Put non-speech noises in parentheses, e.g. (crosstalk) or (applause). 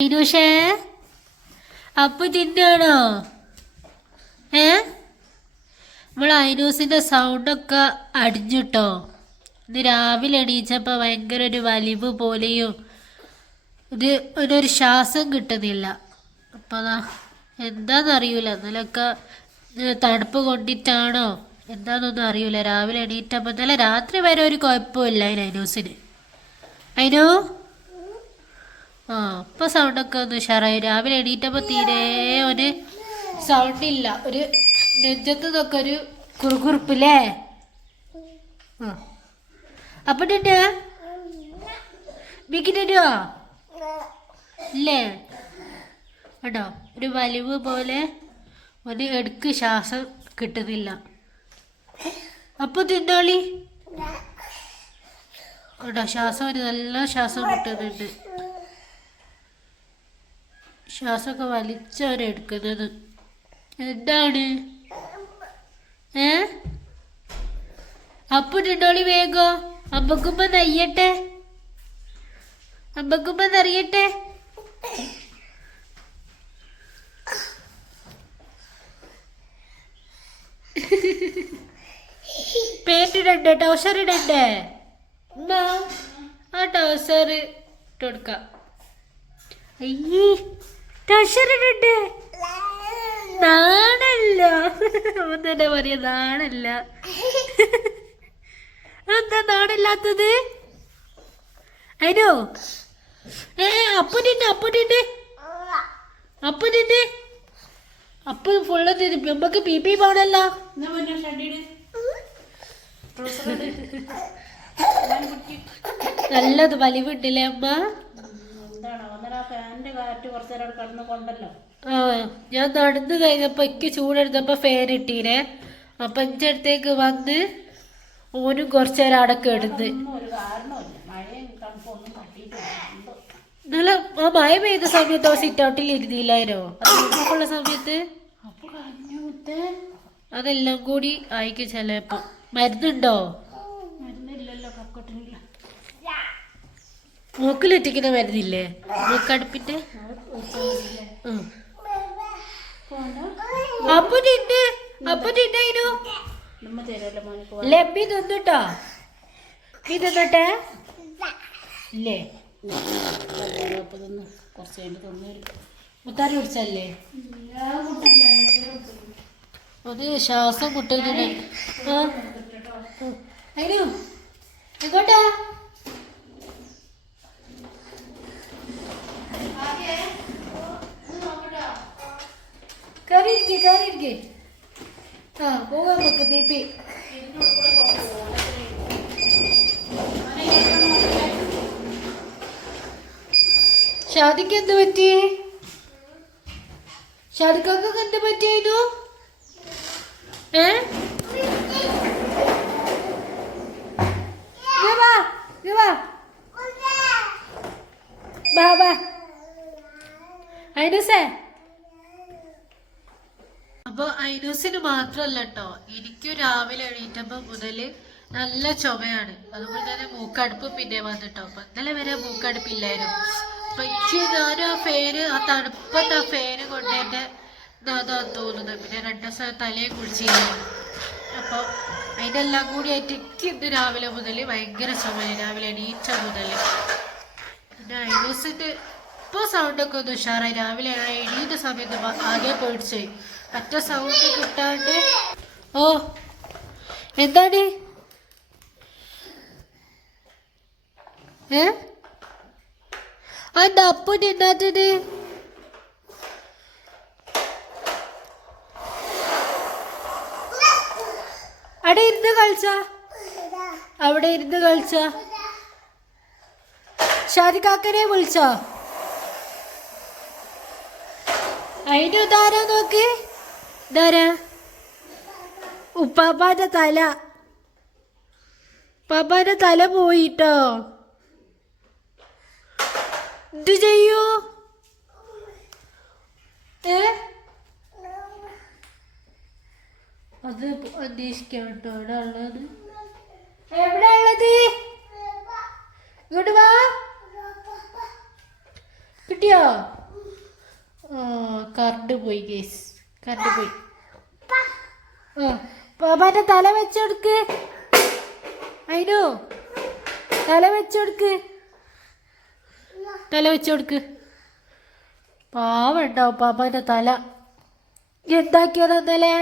ഇനൂഷേ അപ്പു തിന്നാണോ ഏ? നമ്മൾ ഐനൂസിന്റെ സൗണ്ടൊക്കെ അടിഞ്ഞിട്ടോ? ഇന്ന് രാവിലെ എണീച്ചപ്പോൾ ഭയങ്കര ഒരു വലിവ് പോലെയും ഇത് ഒരു ശ്വാസം കിട്ടുന്നില്ല. അപ്പോൾ എന്താണെന്നറിയില്ല ഇന്നലൊക്കെ തണുപ്പ് കൊണ്ടിട്ടാണോ? എന്താണെന്നൊന്നും അറിയില്ല രാവിലെ എണീറ്റപ്പോൾ ഇന്നലെ രാത്രി വരെ ഒരു കുഴപ്പമില്ല അതിന് ഐനൂസിന് അതിനു ആ ഇപ്പൊ സൗണ്ടൊക്കെ ഒന്ന് ഉഷാറായി. രാവിലെ എണീറ്റപ്പോ തീരെ ഒരു സൗണ്ട് ഇല്ല. ഒരു നെഞ്ചത്ത് നിന്നൊക്കെ ഒരു കുറുകുറുപ്പില്ലേ ആ. അപ്പൊ ടിന്നെ മിക്കിട്ടോ ഇല്ലേ? കേട്ടോ ഒരു വലിവ് പോലെ ഒരു എടുക്ക് ശ്വാസം കിട്ടുന്നില്ല. അപ്പൊ തിന്നോളി. കേട്ടോ ശ്വാസം ഒരു നല്ല ശ്വാസം കിട്ടുന്നുണ്ട്. ശ്വാസമൊക്കെ വലിച്ചവരെടുക്കുന്നത് എന്താണ് ഏ? അപ്പു നിന്നോളി വേഗോ. അമ്മക്കുമ്പ നയ്യട്ടെ. അമ്മക്കുമ്പ നറിയട്ടെ. പേട്ടിടണ്ടേ ടൗസർ ഇടണ്ടേ? ആ ടൗസർ ഇട്ട് അയ്യേ. ടഷറിട്ടുണ്ട് നാണല്ല. അവൻ തന്നെ പറയാ നാണല്ല. എന്താ നാണല്ലാത്തത്? അതിനോ ഏ അപ്പനുണ്ട് അപ്പനുണ്ട് അപ്പനുണ്ട് അപ്പ ഫുള്ള് നമ്മക്ക് നമുക്ക് പി പി പോണല്ലോ. (laughs) നല്ലത് വലിവുണ്ടല്ലേ അമ്മ? ഫാനിന്റെ കാറ്റ് കുറച്ചു നേരം കിടന്ന് കൊണ്ടല്ലോ. ആ ഞാൻ നടന്നു കഴിഞ്ഞപ്പോ എനിക്ക് ചൂടെടുത്തപ്പോ ഫാൻ ഇട്ടീനെ. അപ്പൊ എന്റെ അടുത്തേക്ക് വന്ന് ഓനും കുറച്ചു നേരം അടക്കം എടുത്ത്. നല്ല ആ മഴ പെയ്ത സമയത്ത് സിറ്റ് ഔട്ടിൽ ഇരുന്നില്ലായിരുന്നോ? ഉള്ള സമയത്ത്? അതെല്ലാം കൂടി ആയിക്കും ചിലപ്പോ. മരുന്നുണ്ടോ? മൂക്കിലിറ്റിക്കുന്ന മരുന്നില്ലേ? മൂക്കടുപ്പിന്റെ? ഉം. അപ്പൊ നിന്നെ അപ്പൊ തിന്നു ലബി തിന്നിട്ടോ? നീ തിന്നട്ടെ? ഇല്ലേ? തിന്ന് തിന്നു മുത്താരി കുടിച്ചല്ലേ അത് ശ്വാസം മുട്ടുന്നുണ്ട് ആ? അതിനു കയറിയിരിക്കെ കയറിയിരിക്കെ ആ പോകാം നമുക്ക് ബി പി. ഷാദിക്ക് എന്ത് പറ്റി? ഷാദിക്കൊക്കെ എന്ത് പറ്റിയായിരുന്നു ഏ? അപ്പൊ ഐനൂസിന് മാത്രല്ല കേട്ടോ എനിക്കും രാവിലെ എഴുന്നേറ്റപ്പോ മുതൽ നല്ല ചുമയാണ്. അതുപോലെ തന്നെ മൂക്കടുപ്പ് പിന്നെ വന്നിട്ടോ. അപ്പൊ ഇന്നലെ വരെ മൂക്കടുപ്പില്ലായിരുന്നു. അപ്പൊ എനിക്ക് ഞാനും ആ ഫേന് ആ തണുപ്പത്ത് ആ ഫേന് കൊണ്ട് എന്റെ അതാ തോന്നുന്നത് പിന്നെ രണ്ടു ദിവസം തലയെ കുളിച്ചില്ല അപ്പൊ അതിനെല്ലാം കൂടി ആയിട്ട് ഇന്ന് രാവിലെ മുതൽ ഭയങ്കര ചുമയാണ്. രാവിലെ എണീറ്റ മുതൽ പിന്നെ ഐനൂസിന്റെ ഇപ്പൊ സൗണ്ട് ഒക്കെ ഒന്ന് ഉഷാറായി. രാവിലെ എണീറ്റ സമയത്ത് ആകെ പേടിച്ചേ. മറ്റ സൗണ്ട് കിട്ടാണ്ട് ഓ എന്താണ് ഏ? അതെന്താ അപ്പു തിന്നാത്തത് അവിടെ ഇരുന്ന് കളിച്ച? അവിടെ ഇരുന്ന് കളിച്ച? ഷാദിക്കാക്കനെ വിളിച്ചോ? അതിന്റെ ഉദാരാ നോക്ക്. ഇതാരാ? ഉപ്പാപ്പാന്റെ തല. ഉപ്പാപ്പാന്റെ തല പോയിട്ടോ? ഇത് ചെയ്യൂ? ഏ? അത് അന്വേഷിക്കാം കേട്ടോ. എവിടെ ഉള്ളത്? കറണ്ട് പോയി കേസ് കറണ്ട് പോയി പാപ്പാന്റെ തല വെച്ചെടുക്ക്. അതിനു തല വെച്ചെടുക്ക്. തല വെച്ചെടുക്ക്. പാവണ്ടാവും പാപ്പാന്റെ തല. എന്താക്കിയതാ ഇന്നലെ?